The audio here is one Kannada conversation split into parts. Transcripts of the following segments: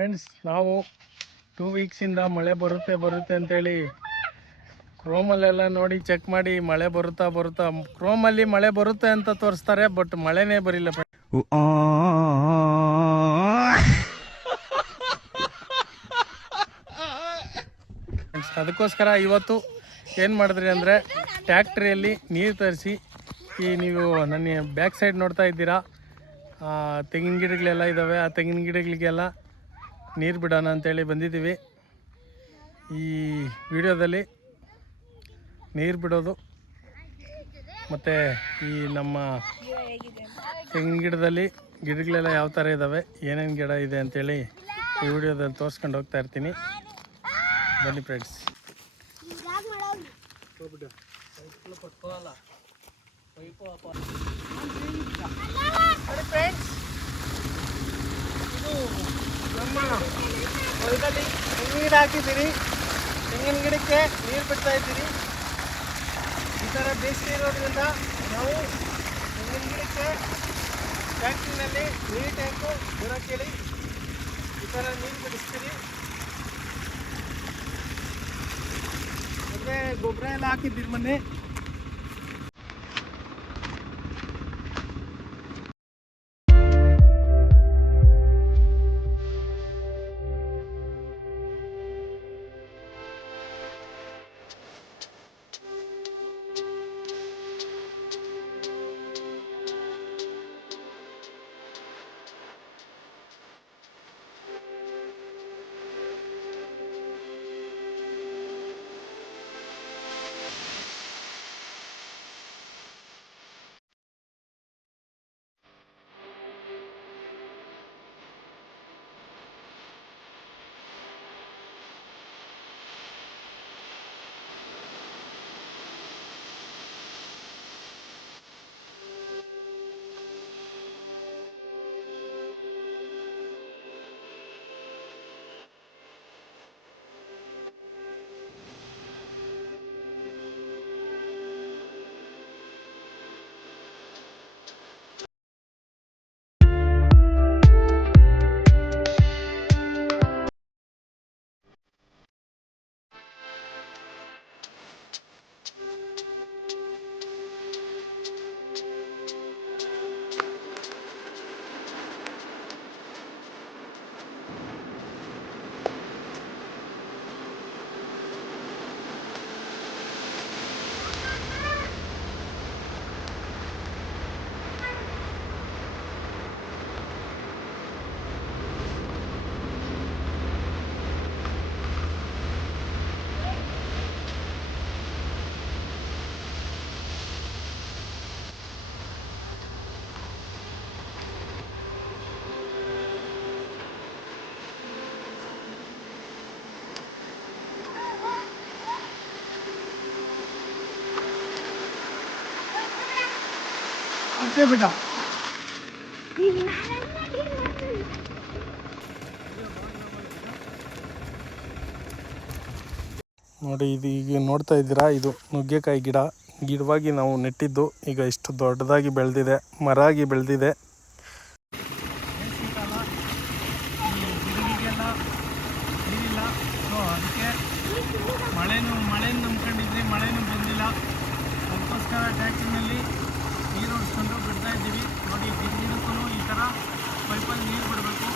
ಫ್ರೆಂಡ್ಸ್, ನಾವು 2 ವೀಕ್ಸಿಂದ ಮಳೆ ಬರುತ್ತೆ ಅಂತೇಳಿ ಕ್ರೋಮಲ್ಲೆಲ್ಲ ನೋಡಿ ಚೆಕ್ ಮಾಡಿ ಮಳೆ ಬರುತ್ತಾ ಕ್ರೋಮಲ್ಲಿ ಮಳೆ ಬರುತ್ತೆ ಅಂತ ತೋರಿಸ್ತಾರೆ, ಬಟ್ ಮಳೆನೇ ಬರಿಲ್ಲ ಫ್ರೆಂಡ್ಸ್. ಅದಕ್ಕೋಸ್ಕರ ಇವತ್ತು ಏನು ಮಾಡಿದ್ರಿ ಅಂದರೆ ಟ್ಯಾಕ್ಟ್ರಿಯಲ್ಲಿ ನೀರು ತರಿಸಿ ನೀವು ನನ್ನ ಬ್ಯಾಕ್ ಸೈಡ್ ನೋಡ್ತಾ ಇದ್ದೀರಾ, ತೆಂಗಿನ ಗಿಡಗಳೆಲ್ಲ ಇದ್ದಾವೆ. ಆ ತೆಂಗಿನ ಗಿಡಗಳಿಗೆಲ್ಲ ನೀರು ಬಿಡೋಣ ಅಂತೇಳಿ ಬಂದಿದ್ದೀವಿ. ಈ ವಿಡಿಯೋದಲ್ಲಿ ನೀರು ಬಿಡೋದು ಮತ್ತು ಈ ನಮ್ಮ ತೆಂಗಿನ ಗಿಡದಲ್ಲಿ ಗಿಡಗಳೆಲ್ಲ ಯಾವ ಥರ ಇದ್ದಾವೆ, ಏನೇನು ಗಿಡ ಇದೆ ಅಂತೇಳಿ ಈ ವಿಡಿಯೋದಲ್ಲಿ ತೋರಿಸ್ಕೊಂಡು ಹೋಗ್ತಾ ಇರ್ತೀನಿ. ಬನ್ನಿ ಫ್ರೆಂಡ್ಸ್. ಇದು ನಮ್ಮ ಹೊಲದಲ್ಲಿ ನೀರು ಹಾಕಿದ್ದೀರಿ, ತೆಂಗಿನ ಗಿಡಕ್ಕೆ ನೀರು ಬಿಡ್ತಾ ಇದ್ದೀರಿ. ಈ ಥರ ಬೇಸಿಗೆ ಇರೋದ್ರಿಂದ ನಾವು ತೆಂಗಿನ ಗಿಡಕ್ಕೆ ಟ್ಯಾಂಕಿನಲ್ಲಿ ನೀರು ಟ್ಯಾಂಕು ಬರೋಕ್ಕೇಳಿ ಈ ಥರ ನೀರು ಬಿಡಿಸ್ತೀರಿ. ಮತ್ತು ಗೊಬ್ಬರ ಎಲ್ಲ ಹಾಕಿದ್ದೀರಿ ಮೊನ್ನೆ. बेटा ನೋಡಿ, ಇದು ಈಗ ನೋಡ್ತಾ ಇದ್ದೀರಾ, ಇದು ನುಗ್ಗೆಕಾಯಿ ಗಿಡವಾಗಿ ನಾವು ನೆಟ್ಟಿದ್ದು ಈಗ ಇಷ್ಟು ದೊಡ್ಡದಾಗಿ ಬೆಳೆದಿದೆ, ಮರ ಆಗಿ ಬೆಳೆದಿದೆ. ಅದಕ್ಕೆ ಮಳೆನೂ ನಂಬ್ಕೊಂಡಿದ್ರಿ, ಮಳೆನೂ ಬಂದಿಲ್ಲ. ಅದಕ್ಕೋಸ್ಕರ ಟ್ಯಾಕ್ಟ್ರಿನಲ್ಲಿ ನೀರು ಹೊಡ್ಸ್ಕೊಂಡು ಬಿಡ್ತಾ ಇದ್ದೀವಿ. ನೋಡಿ, ಗಿಡಕ್ಕೂ ಈ ಥರ ಪೈಪಲ್ಲಿ ನೀರು ಬಿಡಬೇಕು.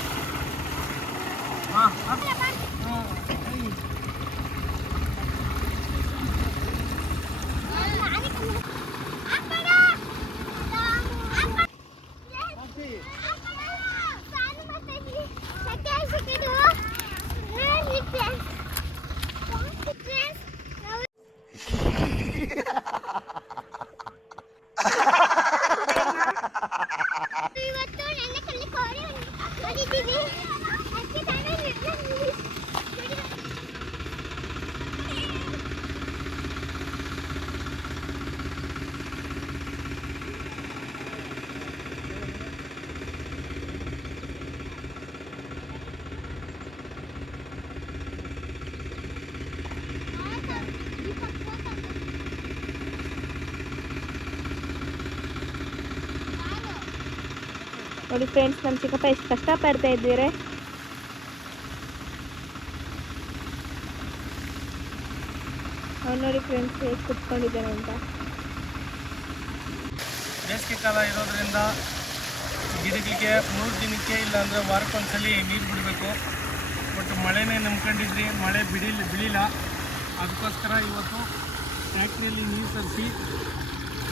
ನೋಡಿ ಫ್ರೆಂಡ್ಸ್, ನಮ್ಮ ಚಿಕ್ಕಪ್ಪ ಎಷ್ಟು ಕಷ್ಟಪಡ್ತಾ ಇದ್ದೀರಿ. ಅವ್ನು ನೋಡಿ ಫ್ರೆಂಡ್ಸ್ ಹೇಗೆ ಕುತ್ಕೊಂಡಿದ್ದಾನೆ ಅಂತ. ಬೇಸಿಗೆ ಕಾಲ ಇರೋದ್ರಿಂದ ಗಿಡಗಳಿಗೆ 3 ದಿನಕ್ಕೆ ಇಲ್ಲಾಂದರೆ ವಾರಕ್ಕೊಂದ್ಸಲಿ ನೀರು ಬಿಡಬೇಕು. ಬಟ್ ಮಳೆನೇ ನಂಬ್ಕೊಂಡಿದ್ರಿ, ಮಳೆ ಬಿಳಿಲ್ಲ. ಅದಕ್ಕೋಸ್ಕರ ಇವತ್ತು ಟ್ಯಾಕ್ಟ್ರಿಯಲ್ಲಿ ನೀರು ತರಿಸಿ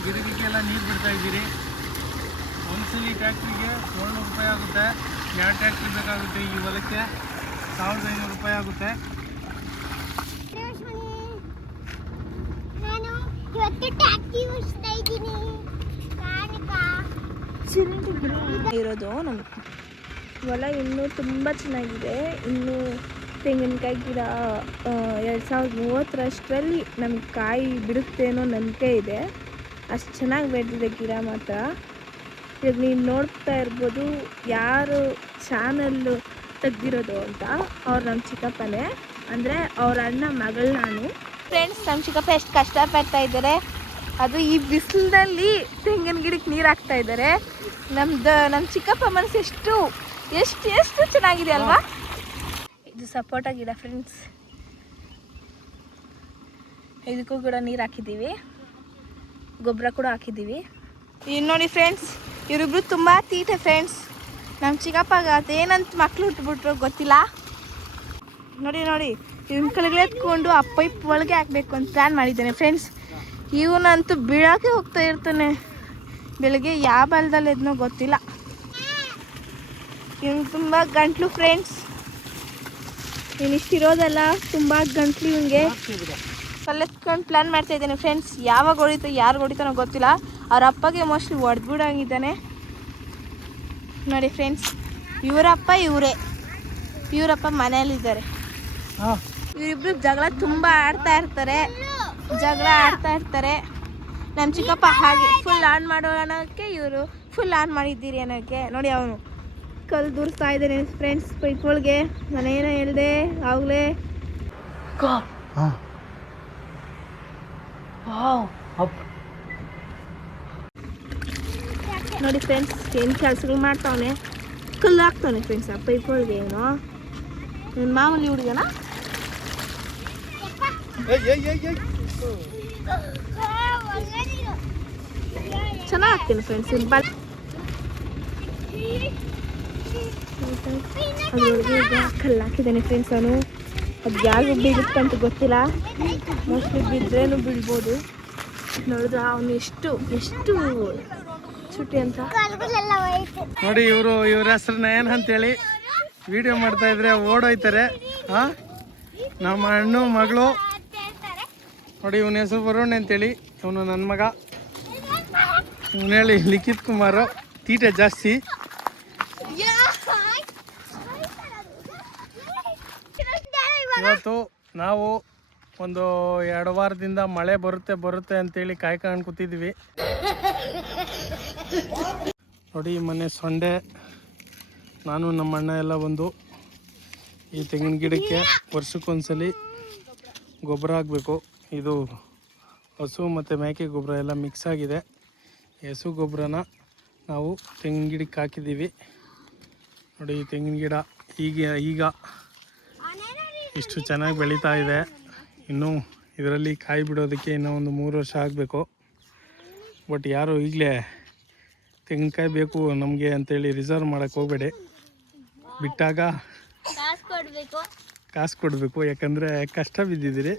ಗಿಡಗಳಿಗೆಲ್ಲ ನೀರು ಬಿಡ್ತಾಯಿದ್ದೀರಿ. ಒಂದ್ಸಲಿ ಟ್ಯಾಕ್ಟ್ರಿಗೆ 700 ರೂಪಾಯಿ ಆಗುತ್ತೆ. 2 ಟ್ಯಾಕ್ಟ್ರಿ ಬೇಕಾಗುತ್ತೆ. ಈ ಹೊಲಕ್ಕೆ 1500 ರೂಪಾಯಿ ಆಗುತ್ತೆ. ಇರೋದು ನಮ್ಮ ಹೊಲ ಇನ್ನೂ ತುಂಬ ಚೆನ್ನಾಗಿದೆ. ಇನ್ನೂ ತೆಂಗಿನಕಾಯಿ ಗಿಡ 2030 ನಮ್ಗೆ ಕಾಯಿ ಬಿಡುತ್ತೇನೋ ನಂಬಿಕೆ ಇದೆ. ಅಷ್ಟು ಚೆನ್ನಾಗಿ ಬೆಳೆದಿದೆ ಗಿಡ ಮಾತ್ರ. ಇವಾಗ ನೀವು ನೋಡ್ತಾ ಇರ್ಬೋದು ಯಾರು ಚಾನಲ್ಲು ತೆಗ್ದಿರೋದು ಅಂತ. ಅವ್ರು ನಮ್ಮ ಚಿಕ್ಕಪ್ಪನೇ, ಅಂದರೆ ಅವ್ರ ಅಣ್ಣ ಮಗಳು ನಾನು. ಫ್ರೆಂಡ್ಸ್, ನಮ್ಮ ಚಿಕ್ಕಪ್ಪ ಎಷ್ಟು ಕಷ್ಟಪಡ್ತಾ ಇದ್ದಾರೆ. ಅದು ಈ ಬಿಸಿಲಿನಲ್ಲಿ ತೆಂಗಿನ ಗಿಡಕ್ಕೆ ನೀರು ಹಾಕ್ತಾ ಇದ್ದಾರೆ. ನಮ್ಮ ಚಿಕ್ಕಪ್ಪ ಮನಸ್ಸು ಎಷ್ಟು ಎಷ್ಟು ಎಷ್ಟು ಚೆನ್ನಾಗಿದೆ ಅಲ್ವಾ. ಇದು ಸಪೋಟ ಗಿಡ ಫ್ರೆಂಡ್ಸ್. ಇದಕ್ಕೂ ಕೂಡ ನೀರು ಹಾಕಿದ್ದೀವಿ, ಗೊಬ್ಬರ ಕೂಡ ಹಾಕಿದ್ದೀವಿ. ಇನ್ನು ನೋಡಿ ಫ್ರೆಂಡ್ಸ್, ಇವರಿಬ್ರು ತುಂಬ ತೀಟೆ ಫ್ರೆಂಡ್ಸ್. ನಮ್ಮ ಚಿಕ್ಕಪ್ಪಗ ಅದೇನಂತ ಮಕ್ಳು ಹುಟ್ಟುಬಿಟ್ರು ಗೊತ್ತಿಲ್ಲ. ನೋಡಿ ನೋಡಿ ಇವನ ಕೆಳಗಡೆ ಎತ್ಕೊಂಡು ಆ ಪೈಪ್ ಒಳಗೆ ಹಾಕಬೇಕು ಅಂತ ಪ್ಲ್ಯಾನ್ ಮಾಡಿದ್ದಾನೆ ಫ್ರೆಂಡ್ಸ್. ಇವನಂತೂ ಬೀಳೋಕ್ಕೆ ಹೋಗ್ತಾ ಇರ್ತಾನೆ. ಬೆಳಗ್ಗೆ ಯಾವ ಬಲದಲ್ಲಿ ಎದ್ನೋ ಗೊತ್ತಿಲ್ಲ. ಇವನು ತುಂಬ ಗಂಟ್ಲು ಫ್ರೆಂಡ್ಸ್. ಇವನಿಷ್ಟಿರೋದಲ್ಲ, ತುಂಬ ಗಂಟ್ಲು ಇವನಿಗೆ. ಕಲ್ಲೆತ್ಕೊಂಡು ಪ್ಲ್ಯಾನ್ ಮಾಡ್ತಾ ಇದ್ದಾನೆ ಫ್ರೆಂಡ್ಸ್. ಯಾವಾಗ ಹೊಡಿತೋ ಯಾರು ಹೊಡಿತಾನೋ ಗೊತ್ತಿಲ್ಲ. ಅವ್ರ ಅಪ್ಪಗೆ ಮೋಸ್ಟ್ಲಿ ಹೊಡೆದ್ಬಿಡಂಗಿದ್ದಾನೆ ನೋಡಿ ಫ್ರೆಂಡ್ಸ್. ಇವರಪ್ಪ ಇವರಪ್ಪ ಮನೆಯಲ್ಲಿದ್ದಾರೆ. ಇವರಿಬ್ರು ಜಗಳ ತುಂಬ ಆಡ್ತಾ ಇರ್ತಾರೆ. ನಮ್ಮ ಚಿಕ್ಕಪ್ಪ ಹಾಗೆ ಫುಲ್ ಆನ್ ಮಾಡೋ ಅನ್ನೋಕ್ಕೆ ಇವರು ಫುಲ್ ಆನ್ ಮಾಡಿದ್ದೀರಿ ಅನ್ನೋಕ್ಕೆ. ನೋಡಿ ಅವನು ಕಲ್ಲು ದೂರಿಸ್ತಾ ಇದ್ದಾನೆ ಫ್ರೆಂಡ್ಸ್ ಪೈಪ್ಗಳಿಗೆ. ನಾನೇನೋ ಹೇಳಿದೆ ಆವಾಗಲೇ. ನೋಡಿ ಫ್ರೆಂಡ್ಸ್ ಏನು ಕೆಲಸಗಳು ಮಾಡ್ತಾವನೆ. ಕಲ್ಲು ಹಾಕ್ತಾನೆ ಫ್ರೆಂಡ್ಸ್ ಆ ಪೈಪ್ಗಳಿಗೆ. ಇವನು ಮಾಮೂಲಿ ಹುಡುಗನ ಚೆನ್ನಾಗಿ ಹಾಕ್ತೇನೆ ಫ್ರೆಂಡ್ಸ್. ಅದ್ರೊಳಗೆ ಈಗ ಕಲ್ಲು ಹಾಕಿದ್ದಾನೆ ಫ್ರೆಂಡ್ಸ್. ಅವನು ಅದು ಯಾರು ಬೀಳುತ್ತಂತ ಗೊತ್ತಿಲ್ಲ. ಮೋಸ್ಟ್ಲಿ ಬಿದ್ರೇನು ಬೀಳ್ಬೋದು. ನೋಡಿದ್ರ ಅವನು ಎಷ್ಟು ಎಷ್ಟು ಚುಟಿ ಅಂತ ನೋಡಿ. ಇವ್ರ ಹೆಸ್ರನ್ನ ಏನಂತೇಳಿ ವಿಡಿಯೋ ಮಾಡ್ತಾ ಇದ್ರೆ ಓಡೋಯ್ತಾರೆ. ನಮ್ಮ ಅಣ್ಣ ಮಗಳು ನೋಡಿ. ಇವನ ಹೆಸರು ವರುಣ್ ಅಂತೇಳಿ. ಇವನು ನನ್ನ ಮಗ. ಇವನು ಹೇಳಿ ಲಿಖಿತ್ ಕುಮಾರ್. ತೀಟೆ ಜಾಸ್ತಿ. ಇವತ್ತು ನಾವು ಒಂದು 2 ವಾರದಿಂದ ಮಳೆ ಬರುತ್ತೆ ಅಂತೇಳಿ ಕಾಯ್ಕೊಂಡು ಕೂತಿದ್ವಿ. ನೋಡಿ ಮೊನ್ನೆ ಸೊಂಡೆ ನಾನು ನಮ್ಮ ಅಣ್ಣ ಎಲ್ಲ ಬಂದು ಈ ತೆಂಗಿನ ಗಿಡಕ್ಕೆ ವರ್ಷಕ್ಕೊಂದ್ಸಲಿ ಗೊಬ್ಬರ ಹಾಕಬೇಕು. ಇದು ಹಸು ಮತ್ತು ಮೇಕೆ ಗೊಬ್ಬರ ಎಲ್ಲ ಮಿಕ್ಸ್ ಆಗಿದೆ. ಹಸು ಗೊಬ್ಬರನ ನಾವು ತೆಂಗಿನ ಗಿಡಕ್ಕೆ ಹಾಕಿದ್ದೀವಿ. ನೋಡಿ ಈ ತೆಂಗಿನ ಗಿಡ ಈಗ ಇಷ್ಟು ಚೆನ್ನಾಗಿ ಬೆಳೀತಾ ಇದೆ. ಇನ್ನೂ ಇದರಲ್ಲಿ ಕಾಯಿ ಬಿಡೋದಕ್ಕೆ ಇನ್ನೂ ಒಂದು 3 ವರ್ಷ ಆಗಬೇಕು. ಬಟ್ ಯಾರು ಈಗಲೇ ತೆಂಗಿನಕಾಯಿ ಬೇಕು ನಮಗೆ ಅಂತೇಳಿ ರಿಸರ್ವ್ ಮಾಡೋಕ್ಕೆ ಹೋಗಬೇಡಿ. ಬಿಟ್ಟಾಗ ಕಾಸು ಕೊಡಬೇಕು. ಯಾಕಂದರೆ ಕಷ್ಟ ಬಿದ್ದಿದ್ದೀರಿ.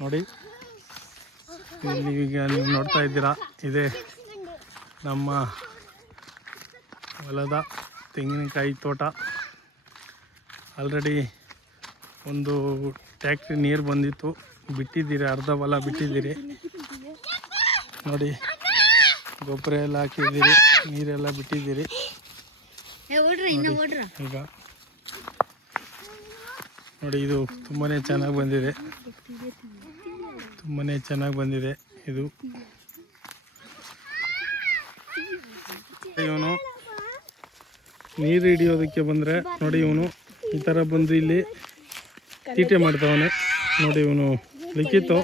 ನೋಡಿ ನೀವೀಗ ನೀವು ನೋಡ್ತಾ ಇದ್ದೀರಾ, ಇದೇ ನಮ್ಮ ಹೊಲದ ತೆಂಗಿನಕಾಯಿ ತೋಟ. ಆಲ್ರೆಡಿ ಒಂದು ಟ್ಯಾಕ್ಟ್ರಿ ನೀರು ಬಂದಿತ್ತು, ಬಿಟ್ಟಿದ್ದೀರಿ. ಅರ್ಧ ಹೊಲ ಬಿಟ್ಟಿದ್ದೀರಿ. ನೋಡಿ ಗೊಬ್ಬರ ಎಲ್ಲ ಹಾಕಿದ್ದೀರಿ, ನೀರೆಲ್ಲ ಬಿಟ್ಟಿದ್ದೀರಿ. ಈಗ ನೋಡಿ ಇದು ತುಂಬಾ ಚೆನ್ನಾಗಿ ಬಂದಿದೆ. ಇದು ಇವನು ನೀರು ಹಿಡಿಯೋದಕ್ಕೆ ಬಂದರೆ ನೋಡಿ ಇವನು ಈ ಥರ ಬಂದು ಇಲ್ಲಿ ತೀಟೆ ಮಾಡ್ತಾವನೆ. ನೋಡಿ ಇವನು ಲಿಖಿತು.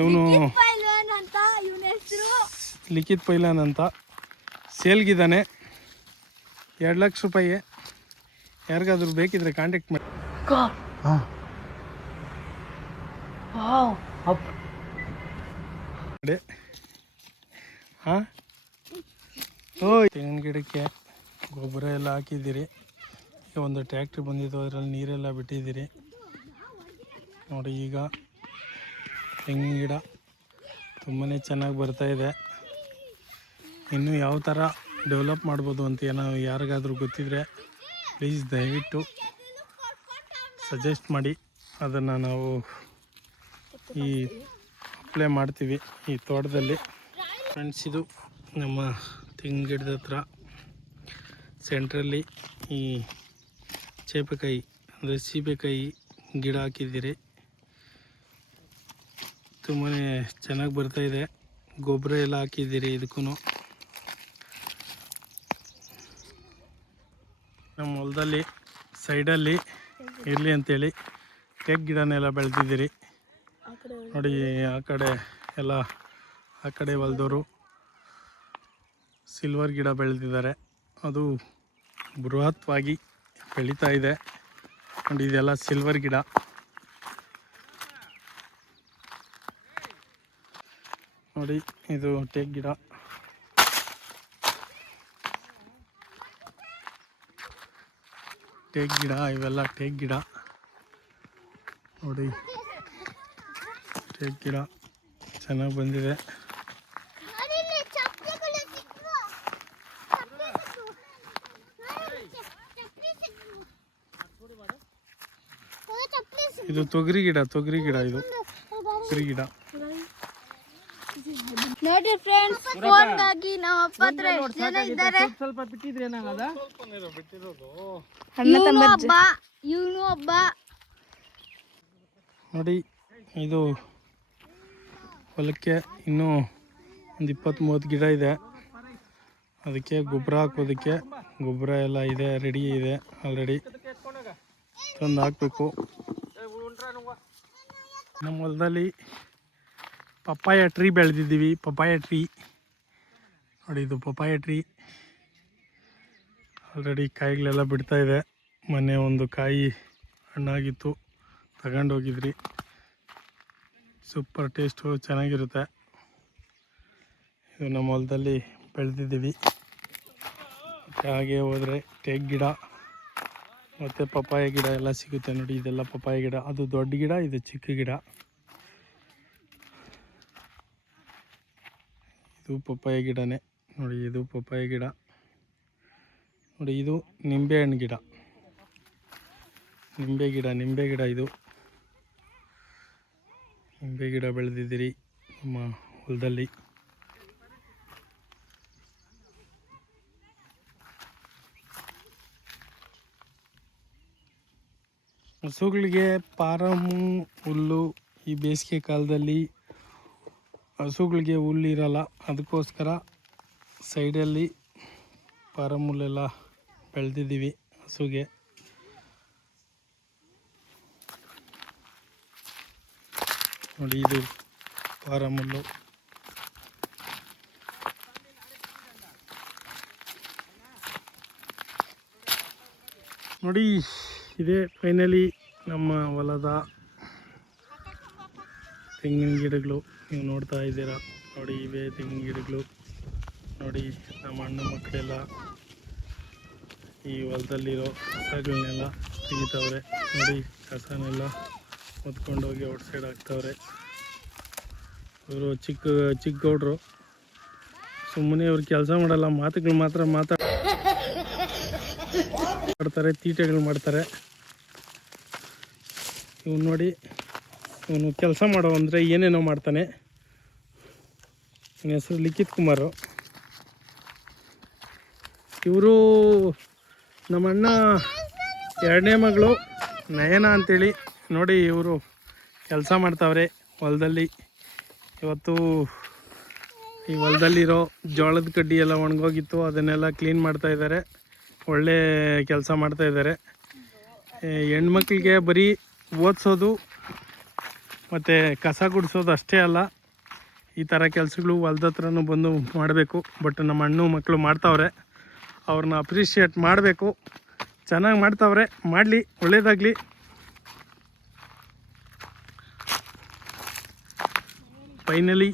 ಇವನು ಲಿಖಿತ್ ಪೈಲಾನ್ ಅಂತ ಸೇಲ್ಗಿದ್ದಾನೆ. 2 ಲಕ್ಷ ರೂಪಾಯಿ. ಯಾರಿಗಾದ್ರೂ ಬೇಕಿದ್ರೆ ಕಾಂಟ್ಯಾಕ್ಟ್ ಮಾಡಿ. ಹಾಂ ಓ ತೆಂಗಿನ ಗಿಡಕ್ಕೆ ಗೊಬ್ಬರ ಎಲ್ಲ ಹಾಕಿದ್ದೀರಿ. ಈಗ ಒಂದು ಟ್ಯಾಕ್ಟ್ರಿ ಬಂದಿದ್ದು, ಅದರಲ್ಲಿ ನೀರೆಲ್ಲ ಬಿಟ್ಟಿದ್ದೀರಿ ನೋಡಿ. ಈಗ ತೆಂಗಿನ ಗಿಡ ತುಂಬಾ ಚೆನ್ನಾಗಿ ಬರ್ತಾಯಿದೆ. ಇನ್ನೂ ಯಾವ ಥರ ಡೆವಲಪ್ ಮಾಡ್ಬೋದು ಅಂತ ಏನೋ ಯಾರಿಗಾದ್ರೂ ಗೊತ್ತಿದ್ರೆ ಪ್ಲೀಸ್ ದಯವಿಟ್ಟು ಸಜೆಸ್ಟ್ ಮಾಡಿ. ಅದನ್ನು ನಾವು ಈ ಅಪ್ಲೈ ಮಾಡ್ತೀವಿ ಈ ತೋಟದಲ್ಲಿ. ಫ್ರೆಂಡ್ಸ್, ಇದು ನಮ್ಮ ತೆಂಗಿನ ಗಿಡದ ಹತ್ರ ಸೆಂಟ್ರಲ್ಲಿ ಈ ಚೇಪೆಕಾಯಿ ಅಂದರೆ ಸೀಬೆಕಾಯಿ ಗಿಡ ಹಾಕಿದ್ದೀರಿ. ತುಂಬಾ ಚೆನ್ನಾಗಿ ಬರ್ತಾಯಿದೆ. ಗೊಬ್ಬರ ಎಲ್ಲ ಹಾಕಿದ್ದೀರಿ ಇದಕ್ಕೂ. ನಮ್ಮ ಹೊಲದಲ್ಲಿ ಸೈಡಲ್ಲಿ ಇರಲಿ ಅಂತೇಳಿ ಟೇಕ್ ಗಿಡನೆಲ್ಲ ಬೆಳೆದಿದ್ದೀರಿ ನೋಡಿ. ಆ ಕಡೆ ಎಲ್ಲ ಆ ಕಡೆ ಹೊಲದವರು ಸಿಲ್ವರ್ ಗಿಡ ಬೆಳೆದಿದ್ದಾರೆ. ಅದು ಬೃಹತ್ವಾಗಿ ಬೆಳೀತಾ ಇದೆ ನೋಡಿ. ಇದೆಲ್ಲ ಸಿಲ್ವರ್ ಗಿಡ ನೋಡಿ. ಇದು ಟೇಕ್ ಗಿಡ. ಟೇಕ್ ಗಿಡ ಇವೆಲ್ಲ ಟೇಕ್ ಗಿಡ ನೋಡಿ. ಟೇಕ್ ಗಿಡ ಚೆನ್ನಾಗಿ ಬಂದಿದೆ. ಇದು ತೊಗರಿ ಗಿಡ. ಇದು ತೊಗರಿ ಗಿಡ ನೋಡಿ ಫ್ರೆಂಡ್ಸ್. ಫೋನ್ಗಾಗಿ ನಮ್ಮ ಅಪ್ಪ ಹತ್ರ ಎಷ್ಟು ಜನ ಇದ್ದಾರೆ. ಸ್ವಲ್ಪ ಬಿಟ್ಟಿದ್ರೆ ಬಿಟ್ಟಿರೋದು ಇವನು ಒಬ್ಬ ನೋಡಿ. ಇದು ಹೊಲಕ್ಕೆ ಇನ್ನೂ ಒಂದು 20-30 ಗಿಡ ಇದೆ. ಅದಕ್ಕೆ ಗೊಬ್ಬರ ಹಾಕೋದಕ್ಕೆ ಗೊಬ್ಬರ ಎಲ್ಲ ಇದೆ, ರೆಡಿ ಇದೆ ಆಲ್ರೆಡಿ. ತಂದು ಹಾಕಬೇಕು. ನಮ್ಮ ಹೊಲದಲ್ಲಿ ಪಪ್ಪಾಯ ಟ್ರೀ ಬೆಳೆದಿದ್ದೀವಿ. ಪಪ್ಪಾಯ ಟ್ರೀ ನೋಡಿ. ಇದು ಪಪ್ಪಾಯ ಟ್ರೀ ಆಲ್ರೆಡಿ ಕಾಯಿಗಳೆಲ್ಲ ಬಿಡ್ತಾ ಇದೆ. ಮೊನ್ನೆ ಒಂದು ಕಾಯಿ ಹಣ್ಣಾಗಿತ್ತು, ತಗೊಂಡೋಗಿದ್ರಿ. ಸೂಪರ್ ಟೇಸ್ಟು, ಚೆನ್ನಾಗಿರುತ್ತೆ. ಇದು ನಮ್ಮ ಹೊಲದಲ್ಲಿ ಬೆಳೆದಿದ್ದೀವಿ. ಹಾಗೆ ಹೋದರೆ ಟೇಕ್ ಗಿಡ ಮತ್ತು ಪಪ್ಪಾಯ ಗಿಡ ಎಲ್ಲ ಸಿಗುತ್ತೆ ನೋಡಿ. ಇದೆಲ್ಲ ಪಪ್ಪಾಯ ಗಿಡ. ಅದು ದೊಡ್ಡ ಗಿಡ, ಇದು ಚಿಕ್ಕ ಗಿಡ. ಇದು ಪಪ್ಪಾಯ ಗಿಡನೇ ನೋಡಿ. ಇದು ಪಪ್ಪಾಯ ಗಿಡ ನೋಡಿ. ಇದು ನಿಂಬೆಹಣ್ಣು ಗಿಡ. ನಿಂಬೆ ಗಿಡ ಇದು ನಿಂಬೆ ಗಿಡ ಬೆಳೆದಿದ್ದೀರಿ ನಮ್ಮ ಹೊಲದಲ್ಲಿ. ಹಸುಗಳಿಗೆ ಪಾರಮ್ಮು ಹುಲ್ಲು ಈ ಬೇಸಿಗೆ ಕಾಲದಲ್ಲಿ ಹಸುಗಳಿಗೆ ಹುಲ್ಲು ಇರಲ್ಲ. ಅದಕ್ಕೋಸ್ಕರ ಸೈಡಲ್ಲಿ ಪಾರಮ್ ಹುಲ್ಲೆಲ್ಲ ಬೆಳೆದಿದ್ದೀವಿ ಹಸುಗೆ. ನೋಡಿ. ಇದು ಪಾರಮ್ ಹುಲ್ಲು ನೋಡಿ. ಇದೇ ಫೈನಲಿ ನಮ್ಮ ಹೊಲದ ತೆಂಗಿನ ಗಿಡಗಳು ನೀವು ನೋಡ್ತಾ ಇದ್ದೀರಾ ನೋಡಿ. ಇವೇ ತೆಂಗಿನ ಗಿಡಗಳು ನೋಡಿ. ನಮ್ಮ ಅಣ್ಣ ಮಕ್ಕಳೆಲ್ಲ ಈ ಹೊಲದಲ್ಲಿರೋ ಕಸಗಳನ್ನೆಲ್ಲ ತೆಗಿತಾವ್ರೆ ನೋಡಿ. ಕಸನೆಲ್ಲ ಹೊತ್ಕೊಂಡೋಗಿ ಔಟ್ ಸೈಡ್ ಹಾಕ್ತಾವ್ರೆ. ಇವರು ಚಿಕ್ಕ ಗೌಡ್ರು. ಸುಮ್ಮನೆ ಇವ್ರು ಕೆಲಸ ಮಾಡಲ್ಲ, ಮಾತುಗಳು ಮಾತ್ರ ಮಾತಾಡ್ತಾರೆ, ತೀಟೆಗಳು ಮಾಡ್ತಾರೆ. ಇವನು ನೋಡಿ, ಇವನು ಕೆಲಸ ಮಾಡೋ ಅಂದರೆ ಏನೇನೋ ಮಾಡ್ತಾನೆ. ಇವನ ಹೆಸರು ಲಿಖಿತ್ ಕುಮಾರು. ಇವರು ನಮ್ಮಣ್ಣ ಎರಡನೇ ಮಗಳು ನಯನ ಅಂಥೇಳಿ ನೋಡಿ. ಇವರು ಕೆಲಸ ಮಾಡ್ತಾವ್ರೆ ಹೊಲದಲ್ಲಿ. ಇವತ್ತು ಈ ಹೊಲದಲ್ಲಿರೋ ಜೋಳದ ಕಡ್ಡಿ ಎಲ್ಲ ಒಣಗೋಗಿತ್ತು, ಅದನ್ನೆಲ್ಲ ಕ್ಲೀನ್ ಮಾಡ್ತಾಯಿದ್ದಾರೆ. ಒಳ್ಳೆ ಕೆಲಸ ಮಾಡ್ತಾಯಿದ್ದಾರೆ. ಹೆಣ್ಮಕ್ಳಿಗೆ ಬರೀ ಓದಿಸೋದು ಮತ್ತು ಕಸ ಗುಡಿಸೋದು ಅಷ್ಟೇ ಅಲ್ಲ, ಈ ಥರ ಕೆಲಸಗಳು ಹೊಲ್ದ ಹತ್ರನೂ ಬಂದು ಮಾಡಬೇಕು. ಬಟ್ ನಮ್ಮ ಅಣ್ಣ ಮಕ್ಕಳು ಮಾಡ್ತಾವ್ರೆ, ಅವ್ರನ್ನ ಅಪ್ರಿಷಿಯೇಟ್ ಮಾಡಬೇಕು. ಚೆನ್ನಾಗಿ ಮಾಡ್ತಾವ್ರೆ, ಮಾಡಲಿ, ಒಳ್ಳೆಯದಾಗಲಿ. ಫೈನಲಿ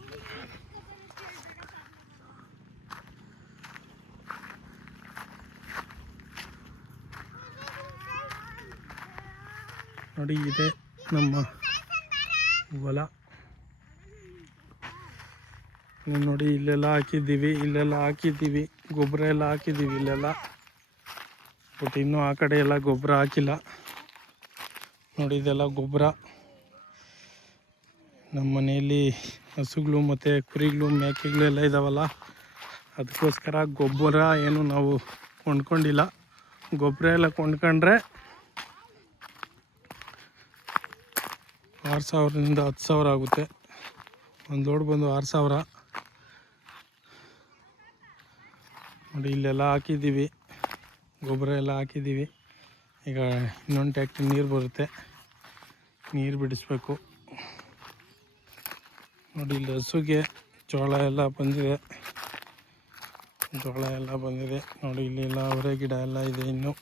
ನೋಡಿ, ಇದೆ ನಮ್ಮ ಹೊಲ. ನೋಡಿ, ಇಲ್ಲೆಲ್ಲ ಹಾಕಿದ್ದೀವಿ, ಗೊಬ್ಬರ ಎಲ್ಲ ಹಾಕಿದ್ದೀವಿ ಇಲ್ಲೆಲ್ಲ. ಬಟ್ ಇನ್ನೂ ಆ ಕಡೆ ಎಲ್ಲ ಗೊಬ್ಬರ ಹಾಕಿಲ್ಲ. ನೋಡಿ, ಇದೆಲ್ಲ ಗೊಬ್ಬರ. ನಮ್ಮ ಮನೆಯಲ್ಲಿ ಹಸುಗಳು ಮತ್ತು ಕುರಿಗಳು, ಮೇಕೆಗಳು ಎಲ್ಲ ಇದ್ದಾವಲ್ಲ, ಅದಕ್ಕೋಸ್ಕರ ಗೊಬ್ಬರ ಏನು ನಾವು ಕೊಂಡ್ಕೊಂಡಿಲ್ಲ. ಗೊಬ್ಬರ ಎಲ್ಲ ಕೊಂಡ್ಕೊಂಡ್ರೆ 6,000ದಿಂದ 10,000 ಆಗುತ್ತೆ. ಒಂದು ಲೋಡ್ ಬಂದು 6,000. ನೋಡಿ, ಇಲ್ಲೆಲ್ಲ ಹಾಕಿದ್ದೀವಿ, ಗೊಬ್ಬರ ಎಲ್ಲ ಹಾಕಿದ್ದೀವಿ. ಈಗ ಇನ್ನೊಂದು ಟ್ಯಾಕ್ಟ್ರಿ ನೀರು ಬರುತ್ತೆ, ನೀರು ಬಿಡಿಸ್ಬೇಕು. ನೋಡಿ, ಇಲ್ಲಿ ಹಸುಗೆ ಜೋಳ ಎಲ್ಲ ಬಂದಿದೆ. ನೋಡಿ, ಇಲ್ಲೆಲ್ಲ ಅವರೆ ಗಿಡ ಎಲ್ಲ ಇದೆ. ಇನ್ನು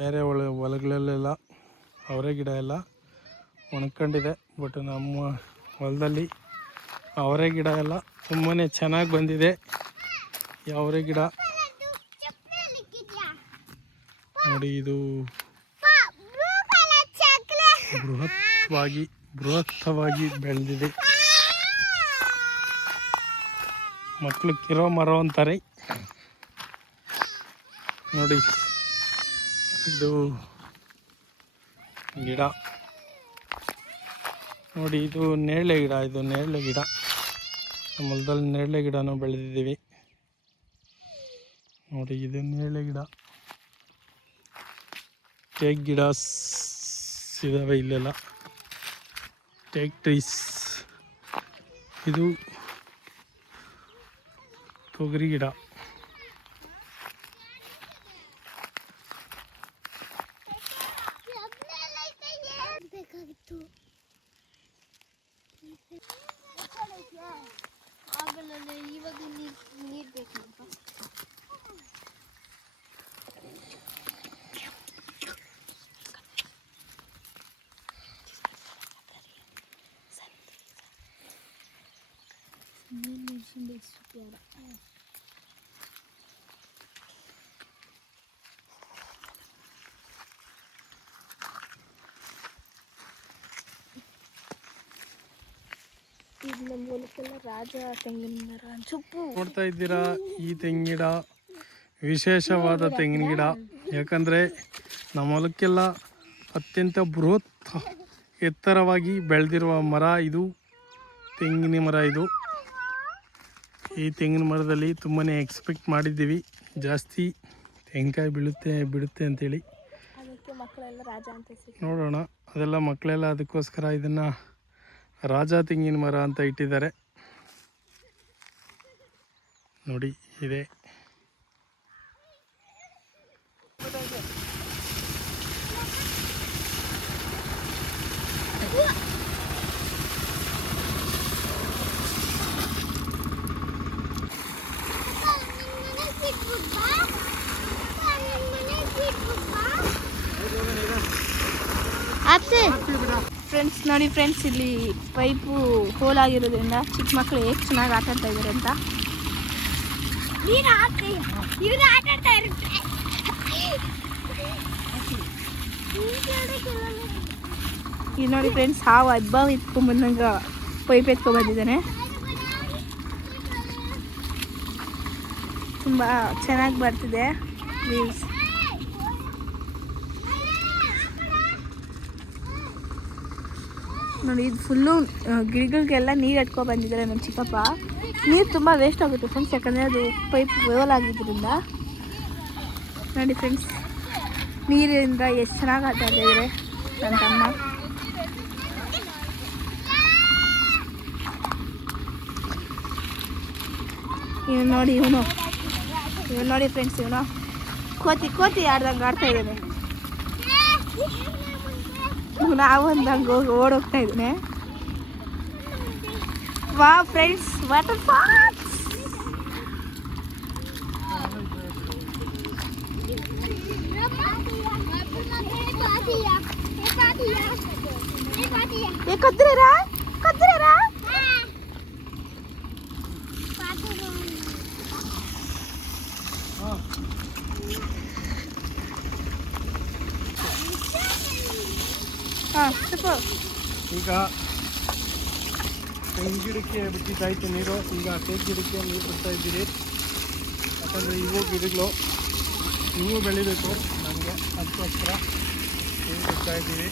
ಬೇರೆ ಹೊಲಗಳಲ್ಲೆಲ್ಲ ಅವರೆ ಗಿಡ ಎಲ್ಲ ಒಣಕೊಂಡಿದೆ. ಬಟ್ ನಮ್ಮ ಹೊಲದಲ್ಲಿ ಅವರೆ ಗಿಡ ಎಲ್ಲ ತುಂಬಾ ಚೆನ್ನಾಗಿ ಬಂದಿದೆ. ಈ ಅವರೆ ಗಿಡ ನೋಡಿ, ಇದು ಬೃಹತ್ತವಾಗಿ ಬೆಳೆದಿದೆ. ಮಕ್ಕಳು ಕಿರೋ ಮರ ಅಂತಾರೆ. ನೋಡಿ, ಇದು ಗಿಡ ನೋಡಿ, ಇದು ನೇರಳೆ ಗಿಡ. ನಮ್ಮ ಹೊಲದಲ್ಲಿ ನೇರಳೆ ಗಿಡನೂ ಬೆಳೆದಿದ್ದೀವಿ. ನೋಡಿ, ಇದು ನೇರಳೆ ಗಿಡ. ಟೇಕ್ ಗಿಡ ಇದ್ದಾವೆ ಇಲ್ಲೆಲ್ಲ, ಟೇಕ್ ಟ್ರೀಸ್. ಇದು ತೊಗರಿ ಗಿಡ. ರಾಜ ತೆಂಗಿನ ಮರ ನೋಡ್ತಾ ಇದ್ದೀರಾ, ಈ ತೆಂಗಿನ ಗಿಡ ವಿಶೇಷವಾದ ತೆಂಗಿನ ಗಿಡ. ಯಾಕಂದರೆ ನಮ್ಮ ಹೊಲಕ್ಕೆಲ್ಲ ಅತ್ಯಂತ ಬೃಹತ್ ಎತ್ತರವಾಗಿ ಬೆಳೆದಿರುವ ಮರ ಇದು, ತೆಂಗಿನ ಮರ ಇದು. ಈ ತೆಂಗಿನ ಮರದಲ್ಲಿ ತುಂಬಾ ಎಕ್ಸ್ಪೆಕ್ಟ್ ಮಾಡಿದ್ದೀವಿ, ಜಾಸ್ತಿ ತೆಂಗಿನಕಾಯಿ ಬಿಡುತ್ತೆ ಅಂತೇಳಿ. ನೋಡೋಣ, ಅದೆಲ್ಲ ಮಕ್ಕಳೆಲ್ಲ ಅದಕ್ಕೋಸ್ಕರ ಇದನ್ನು ರಾಜ ತೆಂಗಿನ ಮರ ಅಂತ ಇಟ್ಟಿದ್ದಾರೆ. ನೋಡಿ, ಇದೆ. ಫ್ರೆಂಡ್ಸ್ ನೋಡಿ, ಫ್ರೆಂಡ್ಸ್ ಇಲ್ಲಿ ಪೈಪು ಹೋಲ್ ಆಗಿರೋದ್ರಿಂದ ಚಿಕ್ಕ ಮಕ್ಕಳು ಹೇಗೆ ಚೆನ್ನಾಗಿ ಆಟ ಆಡ್ತಾ ಇದ್ದಾರೆ ಅಂತ. ಇದು ನೋಡಿ ಫ್ರೆಂಡ್ಸ್, ಹಾವು ಹಬ್ಬ ಇಟ್ಕೊಂಡ್ಬಂದಂಗೆ ಪೈಪ್ ಎತ್ಕೊಂಡ್ಬಂದಿದ್ದಾನೆ. ತುಂಬ ಚೆನ್ನಾಗಿ ಬರ್ತಿದೆ ವ್ಯೂಸ್. ನೋಡಿ, ಇದು ಫುಲ್ಲು ಗಿಡಗಳಿಗೆಲ್ಲ ನೀರು ಎತ್ಕೊಂಡು ಬಂದಿದ್ದಾರೆ ನಮ್ಮ ಚಿಕ್ಕಪ್ಪ. ನೀರು ತುಂಬ ವೇಸ್ಟ್ ಆಗುತ್ತೆ ಫ್ರೆಂಡ್ಸ್, ಯಾಕಂದರೆ ಅದು ಪೈಪ್ ವೇವಲ್ ಆಗಿದ್ದರಿಂದ. ನೋಡಿ ಫ್ರೆಂಡ್ಸ್, ನೀರಿಂದ ಎಷ್ಟು ಚೆನ್ನಾಗಿ ಆಟ ಆಡ್ತಾಯಿದ್ದಾರೆ ನನ್ನ ತಮ್ಮ. ಇವನು ನೋಡಿ ಫ್ರೆಂಡ್ಸ್, ಕೋತಿ ಆಡ್ದಂಗೆ ಆಡ್ತಾ ಇದ್ದಾನೆ. ನಾವೊಂದು ಹಂಗೆ ಓಡೋಗ್ತಾ ಇದ್ದೀನಿ. ವಾ ಫ್ರೆಂಡ್ಸ್, ವಾಟರ್ ಫಾಲ್ಸ್. ಕದ್ರೇರಾ ಕದ್ರೇರಾ ಈಗ ತೆಂಗಿನ ಗಿಡಕ್ಕೆ ಬಿಟ್ಟಿದ್ದಾಯ್ತು ನೀರು. ಈಗ ತೆಂಗಿನ ಗಿಡಕ್ಕೆ ನೀರು ಬಿಡ್ತಾ ಇದ್ದೀರಿ. ಯಾಕಂದರೆ ಇವು ಗಿಡಗಳು ಇವು ಬೆಳಿಬೇಕು ನನಗೆ, ಅದಕ್ಕೋಸ್ಕರ ನೀರು ಬಿಡ್ತಾ ಇದ್ದೀವಿ.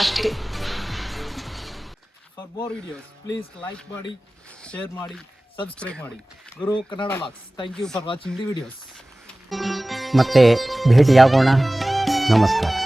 ಅಷ್ಟೇ. For more videos please like ಮಾಡಿ, ಶೇರ್ ಮಾಡಿ, ಸಬ್ಸ್ಕ್ರೈಬ್ ಮಾಡಿ. Guru Kannada logs. Thank you for watching the videos. ಮತ್ತೆ ಭೇಟಿಯಾಗೋಣ. ನಮಸ್ಕಾರ.